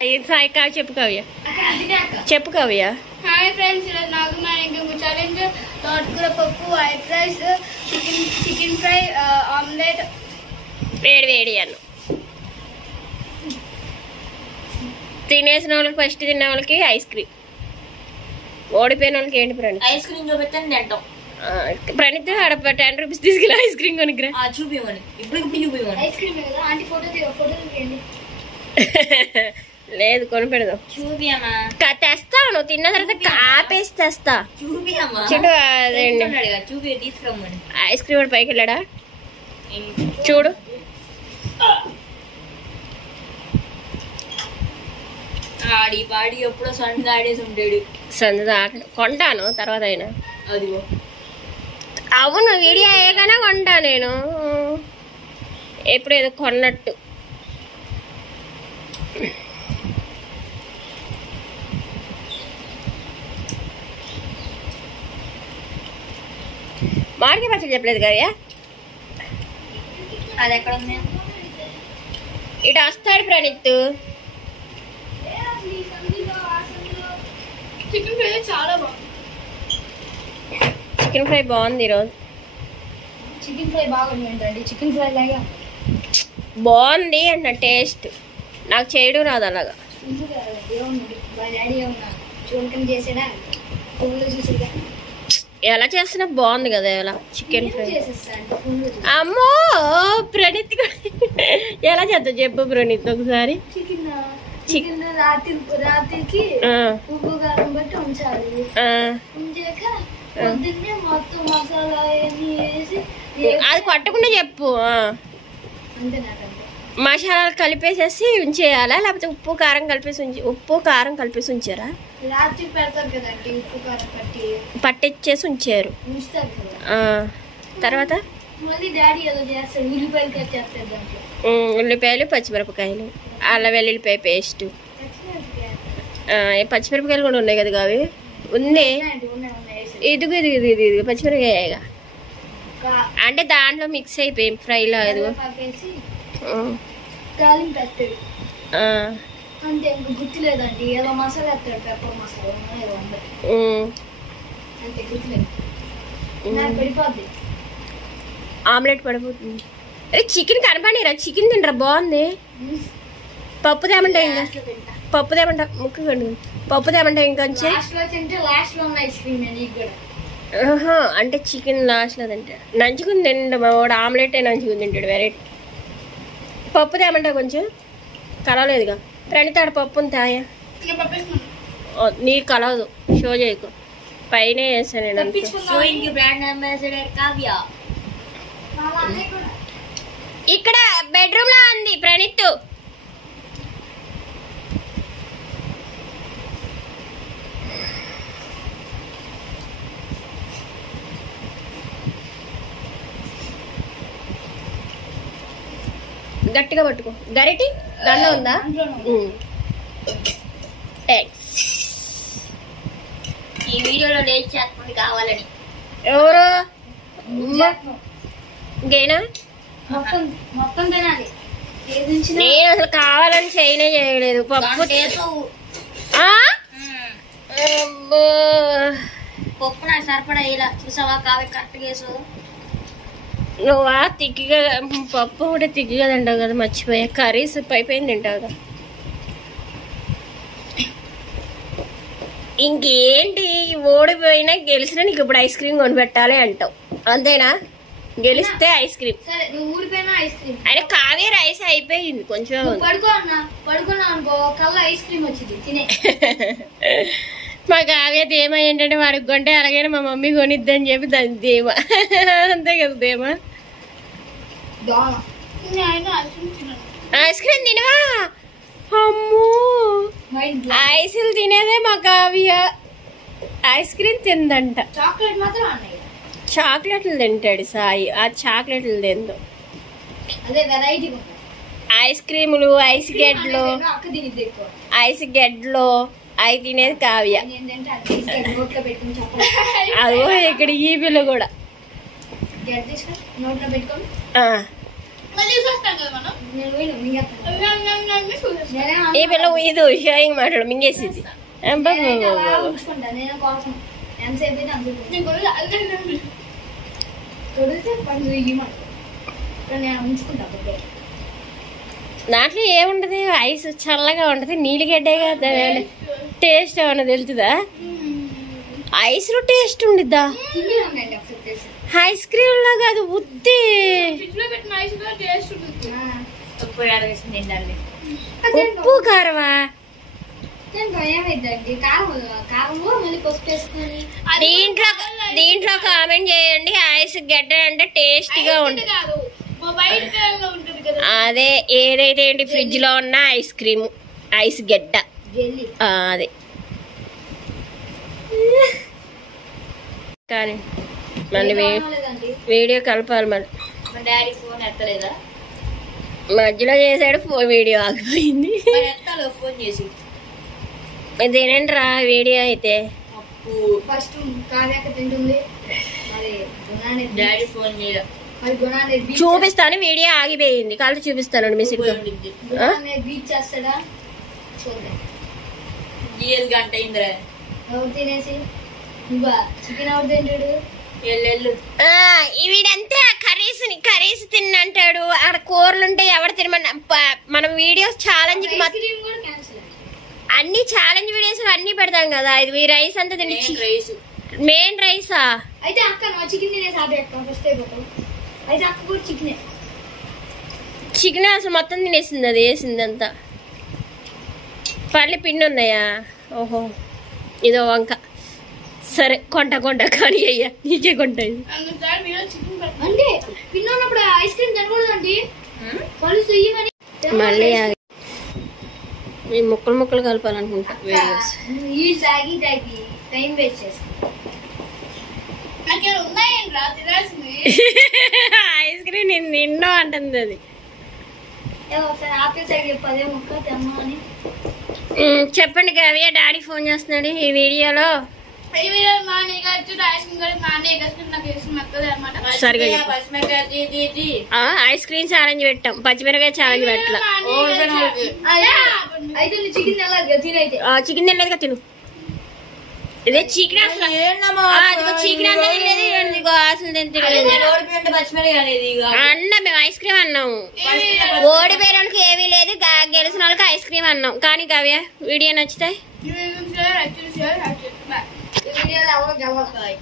సాయి కావ్య చెప్పు Kavya. Hi friends, ఈరోజు నాకు మన ఇంకొక ఛాలెంజ్ తోటకూర పప్పు, white rice, chicken fry, omelette. వేడి వేడి అన్నం తినేసిన వాళ్ళకి ఫస్ట్ తిన్న వాళ్ళకి ఐస్ క్రీమ్, ఓడిపోయిన వాళ్ళకి ఏంటి ప్రణీత్? ఐస్ క్రీమ్ చూపెట్టండి తింటాం. ప్రణీత్ ఆడ 10 రూపీస్ తీసుకెళ్ళి ఐస్ క్రీమ్ కొనికిరా. చూపివ్వండి, ఇప్పుడు చూపివ్వండి. ఐస్ క్రీమ్ కదా ఆంటీ, ఫోటో తీయండి. లేదు కొని పెడదాం. చూపియమ్మా. తెస్తా, నువ్వు తిన్న తర్వాత కాపేసి తెస్తా. చూపియమ్మా. చూడు చూపి తీసుకురమ్మని. ఐస్ క్రీమ్ వాడు పైకి వెళ్ళాడా చూడు. ఆడి పాడి ఎప్పుడో సంత ఆడేసి ఉంటాడు. సంద కొంటాను తర్వాత అయినా. అదిగో అవును, వీడియో అయ్యాగానే కొంటా నేను, ఎప్పుడు ఏదో కొన్నట్టు. మామిడికాయ పచ్చడి చెప్పలేదు కదా. అది ఎక్కడ ఉంది? ఇటు వస్తాడు ప్రణీత్. చికెన్ ఫ్రై చాలా బాగుంది. చికెన్ ఫ్రై బాగుంది ఈరోజు. చికెన్ ఫ్రై బాగుంది ఏంటండి, చికెన్ ఫ్రై లాగా బాగుంది అంట టేస్ట్. నాకు చేయడం రాదు అలాగా. డాడీ ఏమన్నా చూడకని చేసాడా? ఫోన్లో చూసేదా? ఎలా చేస్తున్నా బాగుంది కదా. ఎలా చికెన్ ఫ్రై చేసేస్తా. అమ్మో ప్రణీత్ ఎలా చేద్దాం చెప్పు ప్రణీత్ ఒకసారి. చికెన్ రాత్రికి ఉప్పు కారం బట్టి ఉంచాలి. ఉంచాక పొద్దున్నే మొత్తం మసాలా అన్ని వేసి అది కొట్టకుండా చెప్పు. అంతే నాకంటే మసాలాలు కలిపేసేసి ఉంచేయాలా, లేకపోతే ఉప్పు కారం కలిపేసి ఉంచారా? రాత్రికి పెడతారు కదండి, ఉప్పు కారం పట్టించేసి ఉంచారు. ఉంచుతారు కదా. తర్వాత మళ్ళీ డాడీ ఏదో చేస్తాడు, ఉల్లిపాయలు కట్ చేస్తారు దాంట్లో. ఉల్లిపాయలు, పచ్చిమిరపకాయలు, అల్లం వెల్లుల్లిపాయ పేస్ట్, పచ్చిమిరపకాయలు కూడా ఉన్నాయి కదా. అవి ఉంది. ఇదిగో ఇదిగో పచ్చిమిరపకాయ అంటే దాంట్లో మిక్స్ అయిపోయి ఫ్రైలో. ఇదిగో తాలింపు పెట్టాడు అంతే, ఇంకా గుర్తులేదండి. ఏదో మసాలా వేస్తాడు, పెప్పర్ మసాలా ఏదో అంతే, గుర్తులేదు. నాకు పడిపోద్ది. ఆమ్లెట్ పడిపోతుంది. అరే చికెన్ కనపడిరా, చికెన్ తింటరా బాగుంది. పప్పు తేమంటా ఇంకా, పప్పు తేమంటా ముక్కు కండి, పప్పు తేమంటా ఇంకొంచెం. అంటే చికెన్ లాస్ట్ లో తింటాడు. నంచుకుని తింటాడు మా వాడు, ఆమ్లెట్ నంచుకుని తింటాడు వెరైటీ. పప్పు తేమంటా కొంచెం, కలవలేదుగా ప్రణీతాడు. పప్పు తాయా నీకు కలవదు, షో చేయకు. పైన వేసాను నేను. ఇక్కడ బెడ్రూమ్ లో ఉంది ప్రణీత్. గట్టిగా పట్టుకో. గరిటి దాంట్లో ఉందా? ఈ వీడియోలో లేచి చేస్తుంది కావాలని. ఎవరు గేనా? నేను అసలు కావాలని చేయలేదు. పప్పు పప్పు నాకు సరిపడా ఇలా చూసావా కావ్య కరెక్ట్ కేసు. నువ్వా తిక్కిగా పప్పు కూడా తిక్కిగా తింటావు కదా, మర్చిపోయా. కర్రీస్ అయిపోయింది తింటావు కదా. ఇంకేంటి, ఓడిపోయినా గెలిచినా నీకు ఇప్పుడు ఐస్ క్రీమ్ కొనిపెట్టాలి అంటావు, అంతేనా? గెలిస్తే ఐస్ క్రీమ్. అయినా కావ్య రైస్ అయిపోయింది కొంచెం. మా కావ్య ధీమా ఏంటంటే వాడికి కొంటే అలాగైనా మా మమ్మీ కొనిద్దని చెప్పి దాని ధీమా. అంతే కదా ధీమా. ఐస్ క్రీమ్ తినవా? అమ్మో ఐసులు తినేదే మా కావ్య. Ice cream తిందంట. చాక్లెట్లు తింటాడు సాయి. ఆ చాక్లెట్లు తిందు. ఐస్ క్రీములు, ఐస్ గెడ్లు అవి తినేది కావ్య. అదో ఇక్కడ ఈ పిల్ల కూడా ఏ పిల్ల ఇది షోయింగ్ మాట్లాడు మింగేసింది. దాంట్లో ఏముంటది, ఐస్ చల్లగా ఉంటది, నీళ్ళగడ్డగా టేస్ట్ ఏమన్నా తెలుతుందా? ఐస్ లో టేస్ట్ ఉండిద్దా? ఐస్ క్రీమ్ లా కాదు, ఉత్తి ఉప్పు కారమా? దీంట్లో కామెంట్ చేయండి, ఐస్ గడ్డ అంటే టేస్టీగా ఉంటుంది. అదే ఏదైతే ఏంటి ఫ్రిడ్జ్ లో ఉన్న ఐస్ క్రీమ్, ఐస్ గడ్డ అదే. కానీ మళ్ళీ వీడియో కలపాలి. మళ్ళీ డాడీ ఫోన్ ఎత్తలేదా? మధ్యలో చేసాడు, వీడియో ఆగిపోయింది. ఫోన్ చేసి ఇదేనంటరా వీడియో అయితే ఫస్ట్ కావ్యాక తింటుంది, డాడీ ఫోన్ చేయరా చూపిస్తాను. వీడియో ఆగిపోయింది, కాదు చూపిస్తాను. మిస్ బీచ్ చేస్తాడా చూద్దాం. గంట అయిందిరా ఎవరు తినేసి చికెన్ ఎవరు తింటాడు? ఎల్లెళ్ళు వీడంతే కర్రీస్ తిన్నంటాడు. అక్కడ కూరలుంటే ఎవరు తినమని మనం వీడియోస్ ఛాలెంజ్ కి అన్ని ఛాలెంజ్ వీడియోస్ అన్ని పెడతాం కదా. ఇది రైస్ అంతా తిండి, మెయిన్ రైసా? అయితే అక్క చికెన్ తినేసి ఆపే అక్క ఫస్ట్ అయిపోతాం. అయితే అక్క కూడా చికెన్ అసలు మొత్తం తినేసింది, అది వేసింది అంతా. పల్లి పిండి ఉన్నాయా? ఓహో ఇదో వంక. సరే కొంట కానీ అయ్యా నీకే కొంట. అంటే పిన్ ఉన్నప్పుడు ఐస్ క్రీమ్ తినకూడదండి, మళ్ళీ ముక్కలు కలపాలనుకుంటా. టైం వేస్ట్ చేస్తా. ఐస్ క్రీమ్ నేను తిన్నో అంటుంది అది. ఆపిల్ సైడ్ చెప్పు, అదే ముక్క తెమ్మ అని చెప్పండి. కావ్య డాడీ ఫోన్ చేస్తున్నాడు ఈ వీడియోలో. ఐస్ క్రీమ్ ఛాలెంజ్ పెట్టాం, పచ్చిమిరకాయ ఛాలెంజ్ పెట్టలా. చికెన్ తినలేదుగా తిను. ఇదే చికెన్ అసలు చికెన్ అంతా తినలేదు అన్న. మేము ఐస్ క్రీమ్ అన్నాము, ఓడిపోయిన వాళ్ళకి ఏమీ లేదు, గెలిచిన వాళ్ళకి ఐస్ క్రీమ్ అన్నాం. కానీ కావ్య వీడియో నచ్చితే వీడియోలో ఎవరో గెలవాలి.